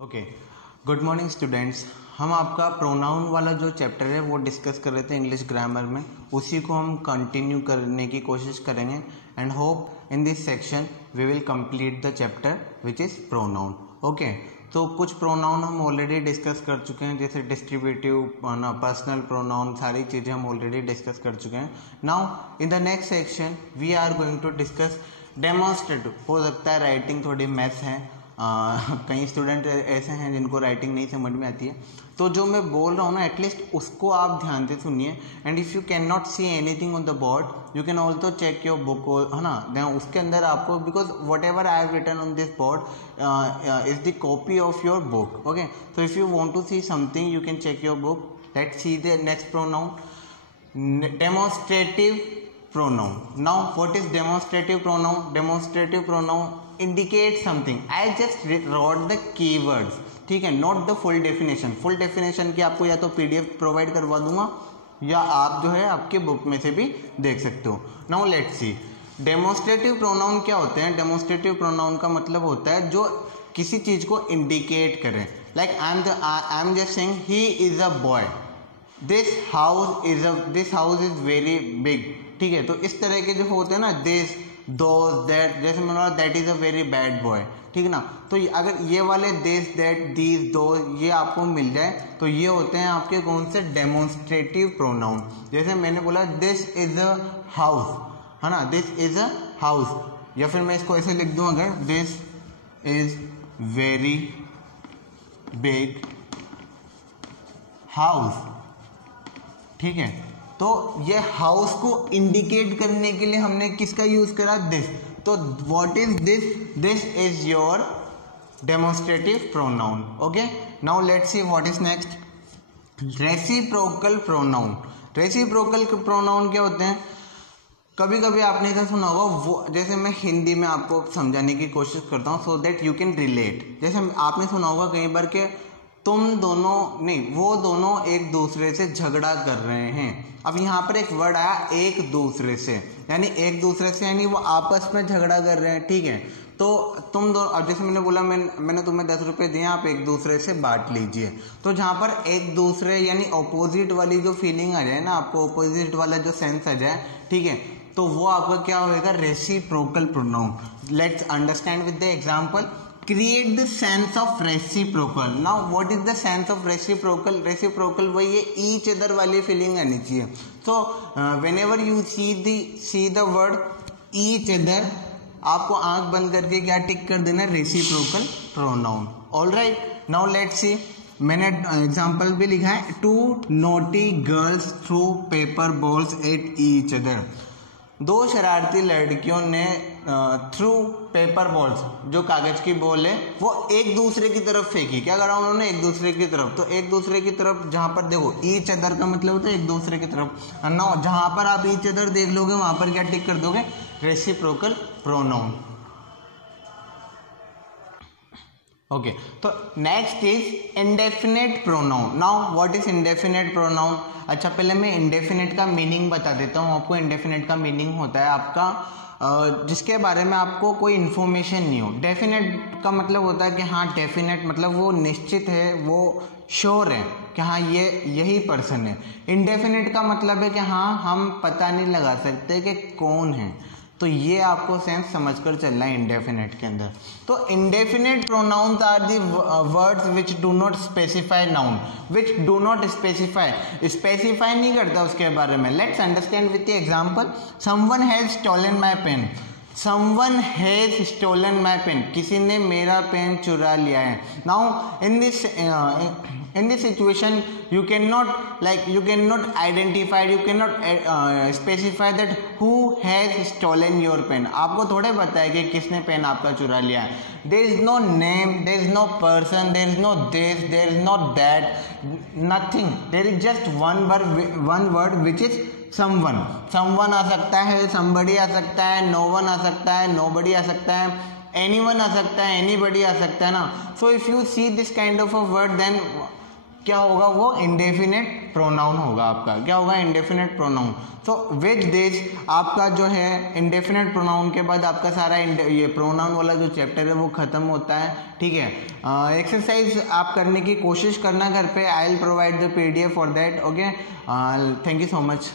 Okay, good morning students. हम आपका pronoun वाला जो चैप्टर है वो डिस्कस कर रहे थे इंग्लिश ग्रामर में, उसी को हम कंटिन्यू करने की कोशिश करेंगे and hope in this section we will complete the chapter which is pronoun. Okay, तो कुछ प्रोनाउन हम ऑलरेडी डिस्कस कर चुके हैं, जैसे डिस्ट्रीब्यूटिव, पर्सनल प्रोनाउन, सारी चीज़ें हम ऑलरेडी डिस्कस कर चुके हैं। Now in the next section we are going to discuss demonstrative. हो सकता है राइटिंग थोड़ी मैथ है, कई स्टूडेंट ऐसे हैं जिनको राइटिंग नहीं समझ में आती है, तो जो मैं बोल रहा हूँ ना एटलीस्ट उसको आप ध्यान से सुनिए। And if you can not see anything on the board you can also check your book, है ना, देन उसके अंदर आपको, because whatever I have written on this board is the copy of your book. Okay, so if you want to see something you can check your book. Let's see the next pronoun, demonstrative pronoun. Now what is demonstrative pronoun? Demonstrative pronoun indicate something. I just wrote the keywords, ठीक है, not the full definition. full definition की आपको या तो PDF provide करवा दूंगा या आप जो है आपके बुक में से भी देख सकते हो। Now let's see. Demonstrative pronoun क्या होते हैं? डेमोन्स्ट्रेटिव प्रोनाउन का मतलब होता है जो किसी चीज को इंडिकेट करे। Like I am just saying he is a boy, this house is very big, ठीक है। तो इस तरह के जो होते हैं ना, दिस, दोस, दैट, जैसे मैंने बोला that is a very bad boy, ठीक है ना। तो अगर ये वाले दिस, दैट, दीज, दोस ये आपको मिल जाए तो ये होते हैं आपके कौन से? Demonstrative pronoun. जैसे मैंने बोला दिस इज अ हाउस, है ना, दिस इज अ हाउस, या फिर मैं इसको ऐसे लिख दूं, अगर this is very big house, ठीक है। तो ये हाउस को इंडिकेट करने के लिए हमने किसका यूज करा? दिस। तो what is this? This is your demonstrative pronoun. Okay, now let's see what is next, reciprocal pronoun. Reciprocal pronoun क्या होते हैं? कभी कभी आपने ऐसा सुना होगा, वो जैसे मैं हिंदी में आपको समझाने की कोशिश करता हूँ so that you can relate. जैसे आपने सुना होगा कई बार के तुम दोनों नहीं, वो दोनों एक दूसरे से झगड़ा कर रहे हैं। अब यहाँ पर एक वर्ड आया एक दूसरे से, यानी एक दूसरे से यानी वो आपस में झगड़ा कर रहे हैं, ठीक है। तो तुम दोनों, अब जैसे मैंने बोला मैंने तुम्हें 10 रुपए दिए, आप एक दूसरे से बांट लीजिए। तो जहाँ पर एक दूसरे यानी ऑपोजिट वाली जो फीलिंग आ जाए ना, आपको ऑपोजिट वाला जो सेंस आ जाए, ठीक है, तो वो आपका क्या होगा? Reciprocal pronoun. Let's understand with the example. Create the sense of reciprocal. Now what is the sense of reciprocal? Reciprocal वही है, ईच अदर वाली फीलिंग आनी चाहिए। So whenever you see the word each other, आपको आंख बंद करके क्या टिक कर देना? Reciprocal pronoun. Alright, now let's see, मैंने एग्जांपल भी लिखा है, 2 naughty girls through paper balls at each other. 2 शरारती लड़कियों ने थ्रू पेपर बॉल्स, जो कागज की बॉल है, वो एक दूसरे की तरफ फेंकी। क्या करा उन्होंने? एक दूसरे की तरफ। तो एक दूसरे की तरफ जहां पर देखो, ईच अदर का मतलब होता है एक दूसरे की तरफ ना, जहां पर आप ईच अदर देख लोगे वहां पर क्या टिक कर दोगे? Reciprocal pronoun. ओके, तो next is indefinite pronoun. Now what is indefinite pronoun? अच्छा, पहले मैं इंडेफिनेट का मीनिंग बता देता हूँ आपको। इंडेफिनेट का मीनिंग होता है आपका जिसके बारे में आपको कोई इन्फॉर्मेशन नहीं हो। डेफिनेट का मतलब होता है कि हाँ, डेफिनेट मतलब वो निश्चित है, वो श्योर है कि हाँ ये यही पर्सन है। इंडेफिनेट का मतलब है कि हाँ हम पता नहीं लगा सकते कि कौन है। तो ये आपको सेंस समझकर चलना है इंडेफिनेट के अंदर। तो indefinite pronouns are the words which do not specify noun, which do not specify नहीं करता उसके बारे में। Let's understand with the example. Someone has stolen my pen. Someone has stolen my pen, किसी ने मेरा पेन चुरा लिया है। Now in this situation you cannot identify, you cannot specify that who has stolen your pen। आपको थोड़े पता है कि किसने पेन आपका चुरा लिया है। there is no name, there is no person, there is no this, there is no that, nothing, there is just one word which is someone। someone आ सकता है, somebody आ सकता है, no one आ सकता है, nobody आ सकता है, anyone आ सकता है, anybody आ सकता है ना। so if you see this kind of a word then क्या होगा, वो इंडेफिनेट प्रोनाउन होगा आपका, क्या होगा, इंडेफिनेट प्रोनाउन। तो विच दिस आपका जो है इंडेफिनेट प्रोनाउन के बाद आपका सारा ये प्रोनाउन वाला जो चैप्टर है वो खत्म होता है, ठीक है। एक्सरसाइज आप करने की कोशिश करना घर पे, I will provide the PDF for that, okay. Thank you so much.